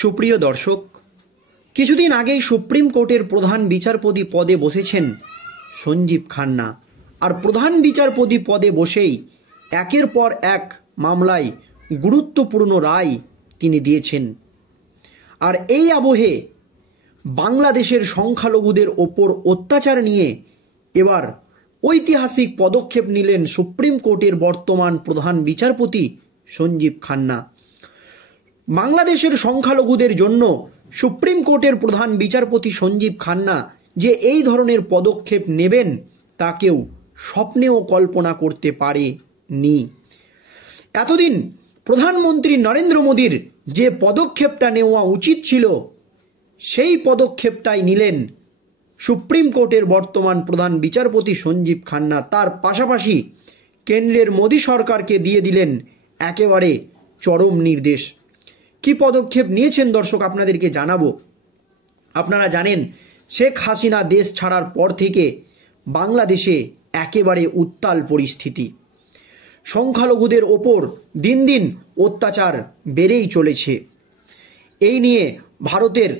সুপ্রিয় দর্শক, কিছুদিন আগেই সুপ্রিম কোর্টের প্রধান বিচারপতি পদে বসেছেন সঞ্জীব খান্না। আর প্রধান বিচারপতি পদে বসেই একের পর এক মামলায় গুরুত্বপূর্ণ রায় তিনি দিয়েছেন। আর এই আবহে বাংলাদেশের সংখ্যালঘুদের ওপর অত্যাচার নিয়ে এবার ঐতিহাসিক পদক্ষেপ নিলেন সুপ্রিম কোর্টের বর্তমান প্রধান বিচারপতি সঞ্জীব খান্না। বাংলাদেশের সংখ্যালঘুদের জন্য সুপ্রিম কোর্টের প্রধান বিচারপতি সঞ্জীব খান্না যে এই ধরনের পদক্ষেপ নেবেন তা কেউ স্বপ্নেও কল্পনা করতে পারেনি। এতদিন প্রধানমন্ত্রী নরেন্দ্র মোদীর যে পদক্ষেপটা নেওয়া উচিত ছিল সেই পদক্ষেপটাই নিলেন সুপ্রিম কোর্টের বর্তমান প্রধান বিচারপতি সঞ্জীব খান্না। তার পাশাপাশি কেন্দ্রের মোদী সরকারকে দিয়ে দিলেন একেবারে চরম নির্দেশ। কি পদক্ষেপ নিয়েছেন দর্শক আপনাদেরকে জানাবো। আপনারা জানেন শেখ হাসিনা দেশ ছাড়ার পর থেকে বাংলাদেশে একেবারে উত্তাল পরিস্থিতি। সংখ্যালঘুদের ওপর দিন দিন অত্যাচার বেড়েই চলেছে। এই নিয়ে ভারতের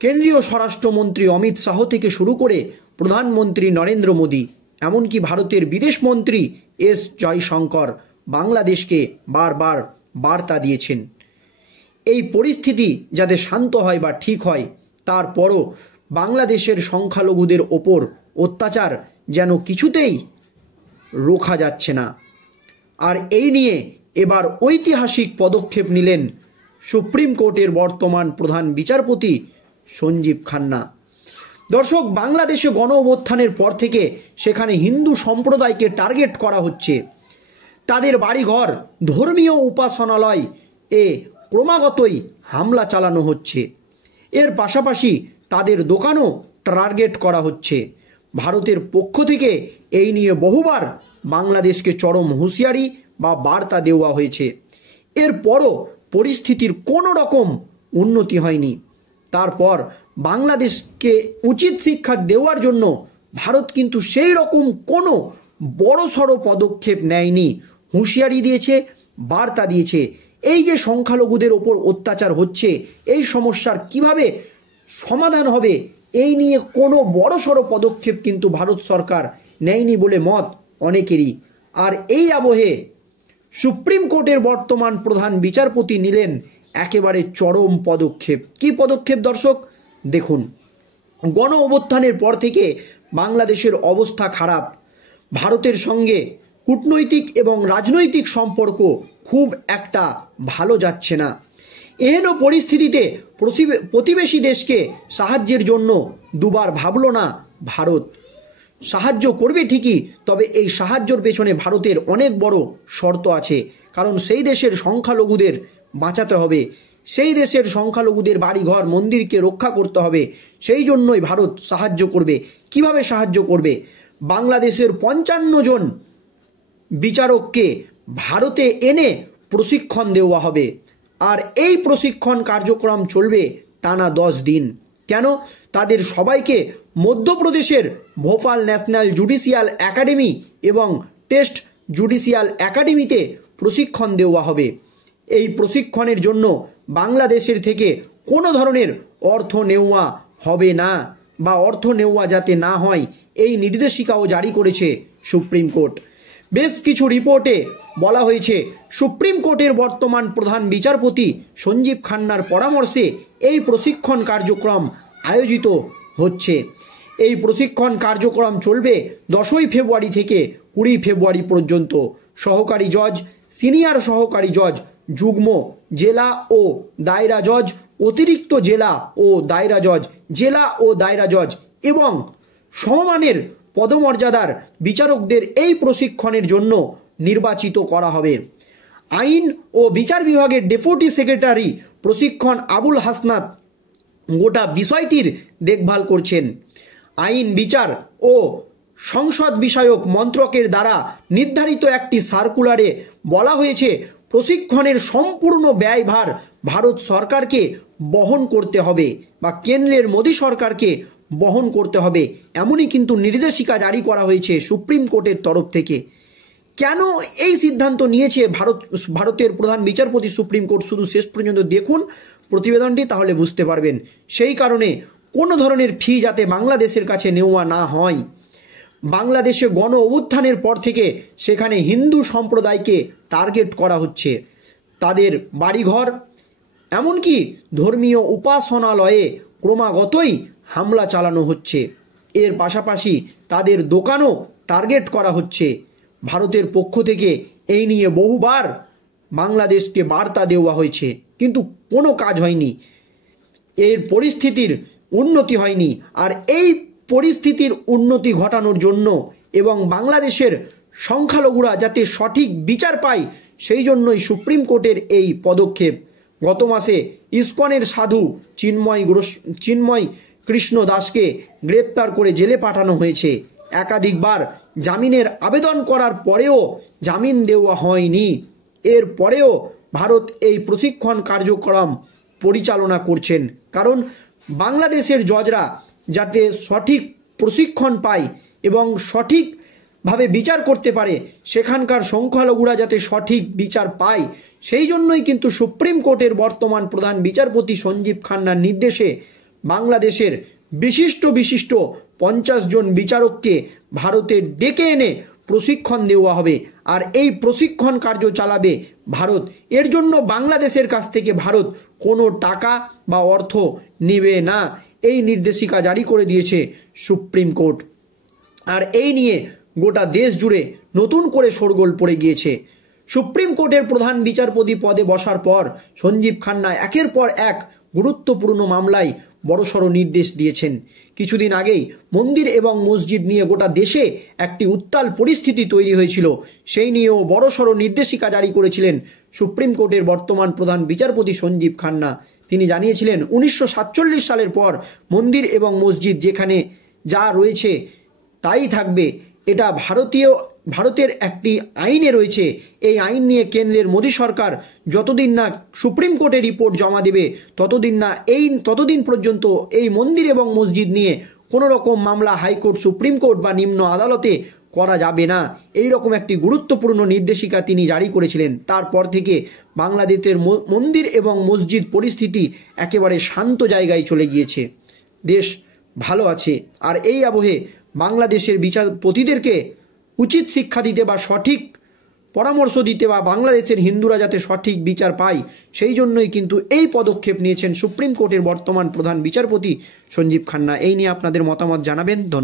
কেন্দ্রীয় স্বরাষ্ট্রমন্ত্রী অমিত শাহ থেকে শুরু করে প্রধানমন্ত্রী নরেন্দ্র মোদী, এমনকি ভারতের বিদেশমন্ত্রী এস জয়শঙ্কর বাংলাদেশকে বারবার বার্তা দিয়েছেন এই পরিস্থিতি যাতে শান্ত হয় বা ঠিক হয়। তারপরও বাংলাদেশের সংখ্যালঘুদের ওপর অত্যাচার যেন কিছুতেই রোখা যাচ্ছে না। আর এই নিয়ে এবার ঐতিহাসিক পদক্ষেপ নিলেন সুপ্রিম কোর্টের বর্তমান প্রধান বিচারপতি সঞ্জীব খান্না। দর্শক, বাংলাদেশে গণ অভ্যুত্থানের পর থেকে সেখানে হিন্দু সম্প্রদায়কে টার্গেট করা হচ্ছে। তাদের বাড়িঘর, ধর্মীয় উপাসনালয় ক্রমাগতই হামলা চালানো হচ্ছে। এর পাশাপাশি তাদের দোকানও টার্গেট করা হচ্ছে। ভারতের পক্ষ থেকে এই নিয়ে বহুবার বাংলাদেশকে চরম হুঁশিয়ারি বা বার্তা দেওয়া হয়েছে। এরপরও পরিস্থিতির কোনো রকম উন্নতি হয়নি। তারপর বাংলাদেশকে উচিত শিক্ষা দেওয়ার জন্য ভারত কিন্তু সেই রকম কোনো বড়সড় পদক্ষেপ নেয়নি। হুঁশিয়ারি দিয়েছে, বার্তা দিয়েছে। এই যে সংখ্যালঘুদের ওপর অত্যাচার হচ্ছে, এই সমস্যার কিভাবে সমাধান হবে এই নিয়ে কোনো বড়সড় পদক্ষেপ কিন্তু ভারত সরকার নেয়নি বলে মত অনেকেরই। আর এই আবহে সুপ্রিম কোর্টের বর্তমান প্রধান বিচারপতি নিলেন একেবারে চরম পদক্ষেপ। কি পদক্ষেপ দর্শক দেখুন। গণ অভ্যুত্থানের পর থেকে বাংলাদেশের অবস্থা খারাপ। ভারতের সঙ্গে কূটনৈতিক এবং রাজনৈতিক সম্পর্ক খুব একটা ভালো যাচ্ছে না। এহেন পরিস্থিতিতে প্রতিবেশী দেশকে সাহায্যের জন্য দুবার ভাবল না ভারত। সাহায্য করবে ঠিকই, তবে এই সাহায্যের পেছনে ভারতের অনেক বড় শর্ত আছে। কারণ সেই দেশের সংখ্যালঘুদের বাঁচাতে হবে, সেই দেশের সংখ্যালঘুদের বাড়িঘর মন্দিরকে রক্ষা করতে হবে। সেই জন্যই ভারত সাহায্য করবে। কিভাবে সাহায্য করবে? বাংলাদেশের 55 জন বিচারককে ভারতে এনে প্রশিক্ষণ দেওয়া হবে। আর এই প্রশিক্ষণ কার্যক্রম চলবে টানা 10 দিন। কেন? তাদের সবাইকে মধ্যপ্রদেশের ভোপাল ন্যাশনাল জুডিশিয়াল একাডেমি এবং টেস্ট জুডিশিয়াল একাডেমিতে প্রশিক্ষণ দেওয়া হবে। এই প্রশিক্ষণের জন্য বাংলাদেশের থেকে কোনো ধরনের অর্থ নেওয়া হবে না, বা অর্থ নেওয়া যাতে না হয় এই নির্দেশিকাও জারি করেছে সুপ্রিম কোর্ট। বেশ কিছু রিপোর্টে বলা হয়েছে সুপ্রিম কোর্টের বর্তমান প্রধান বিচারপতি সঞ্জীব খান্নার পরামর্শে এই প্রশিক্ষণ কার্যক্রম আয়োজিত হচ্ছে। এই প্রশিক্ষণ কার্যক্রম চলবে 10ই ফেব্রুয়ারি থেকে 20 ফেব্রুয়ারি পর্যন্ত। সহকারী জজ, সিনিয়র সহকারী জজ, যুগ্ম জেলা ও দায়রা জজ, অতিরিক্ত জেলা ও দায়রা জজ, জেলা ও দায়রা জজ এবং সমমানের পদমর্যাদার বিচারকদের এই প্রশিক্ষণের জন্য নির্বাচিত করা হবে। আইন ও বিচার বিভাগের ডেপুটি সেক্রেটারি প্রশিক্ষণ আবুল হাসনাত গোটা বিষয়টির দেখভাল করছেন। আইন, বিচার ও সংসদ বিষয়ক মন্ত্রকের দ্বারা নির্ধারিত একটি সার্কুলারে বলা হয়েছে প্রশিক্ষণের সম্পূর্ণ ব্যয়ভার ভারত সরকারকে বহন করতে হবে, বা কেন্দ্রের মোদী সরকারকে বহন করতে হবে। এমনই কিন্তু নির্দেশিকা জারি করা হয়েছে সুপ্রিম কোর্টের তরফ থেকে। কেন এই সিদ্ধান্ত নিয়েছে ভারতের প্রধান বিচারপতি সুপ্রিম কোর্ট, শুধু শেষ পর্যন্ত দেখুন প্রতিবেদনটি, তাহলে বুঝতে পারবেন। সেই কারণে কোনো ধরনের ফি যাতে বাংলাদেশের কাছে নেওয়া না হয়। বাংলাদেশে গণ অভ্যুত্থানের পর থেকে সেখানে হিন্দু সম্প্রদায়কে টার্গেট করা হচ্ছে, তাদের বাড়িঘর এমনকি ধর্মীয় উপাসনালয়ে ক্রমাগতই হামলা চালানো হচ্ছে। এর পাশাপাশি তাদের দোকানও টার্গেট করা হচ্ছে। ভারতের পক্ষ থেকে এই নিয়ে বহুবার বাংলাদেশকে বার্তা দেওয়া হয়েছে, কিন্তু কোনো কাজ হয়নি, এর পরিস্থিতির উন্নতি হয়নি। আর এই পরিস্থিতির উন্নতি ঘটানোর জন্য এবং বাংলাদেশের সংখ্যালঘুরা যাতে সঠিক বিচার পায়, সেই জন্যই সুপ্রিম কোর্টের এই পদক্ষেপ। গত মাসে ইসকনের সাধু চিন্ময় কৃষ্ণ দাসকে গ্রেপ্তার করে জেলে পাঠানো হয়েছে। একাধিকবার জামিনের আবেদন করার পরেও জামিন দেওয়া হয়নি। এর পরেও ভারত এই প্রশিক্ষণ কার্যক্রম পরিচালনা করছেন, কারণ বাংলাদেশের জজরা যাতে সঠিক প্রশিক্ষণ পায় এবং সঠিকভাবে বিচার করতে পারে, সেখানকার সংখ্যালঘুরা যাতে সঠিক বিচার পায়, সেই জন্যই কিন্তু সুপ্রিম কোর্টের বর্তমান প্রধান বিচারপতি সঞ্জীব খান্নার নির্দেশে বাংলাদেশের বিশিষ্ট 50 জন বিচারককে ভারতে ডেকে এনে প্রশিক্ষণ দেওয়া হবে। আর এই প্রশিক্ষণ কার্য চালাবে ভারত। এর জন্য বাংলাদেশের কাছ থেকে ভারত কোনো টাকা বা অর্থ নেবে না, এই নির্দেশিকা জারি করে দিয়েছে সুপ্রিম কোর্ট। আর এই নিয়ে গোটা দেশ জুড়ে নতুন করে শোরগোল পড়ে গিয়েছে। সুপ্রিম কোর্টের প্রধান বিচারপতি পদে বসার পর সঞ্জীব খান্না একের পর এক গুরুত্বপূর্ণ মামলায় বড়সড় নির্দেশ দিয়েছেন। কিছুদিন আগেই মন্দির এবং মসজিদ নিয়ে গোটা দেশে একটি উত্তাল পরিস্থিতি তৈরি হয়েছিল, সেই নিয়েও বড়সড় নির্দেশিকা জারি করেছিলেন সুপ্রিম কোর্টের বর্তমান প্রধান বিচারপতি সঞ্জীব খান্না। তিনি জানিয়েছিলেন 1947 সালের পর মন্দির এবং মসজিদ যেখানে যা রয়েছে তাই থাকবে। এটা ভারতের একটি আইনে রয়েছে। এই আইন নিয়ে কেন্দ্রের মোদী সরকার যতদিন না সুপ্রিম কোর্টে রিপোর্ট জমা দেবে ততদিন পর্যন্ত এই মন্দির এবং মসজিদ নিয়ে কোনো রকম মামলা হাইকোর্ট, সুপ্রিম কোর্ট বা নিম্ন আদালতে করা যাবে না। এই রকম একটি গুরুত্বপূর্ণ নির্দেশিকা তিনি জারি করেছিলেন। তারপর থেকে বাংলাদেশের মন্দির এবং মসজিদ পরিস্থিতি একেবারে শান্ত জায়গায় চলে গিয়েছে, দেশ ভালো আছে। আর এই আবহে বাংলাদেশের বিচারপতিদেরকে উচিত শিক্ষা দিতে বা সঠিক পরামর্শ দিতে বা বাংলাদেশের হিন্দুরা যাতে সঠিক বিচার পায়, সেই জন্যই কিন্তু এই পদক্ষেপ নিয়েছেন সুপ্রিম কোর্টের বর্তমান প্রধান বিচারপতি সঞ্জীব খান্না। এই নিয়ে আপনাদের মতামত জানাবেন। ধন্যবাদ।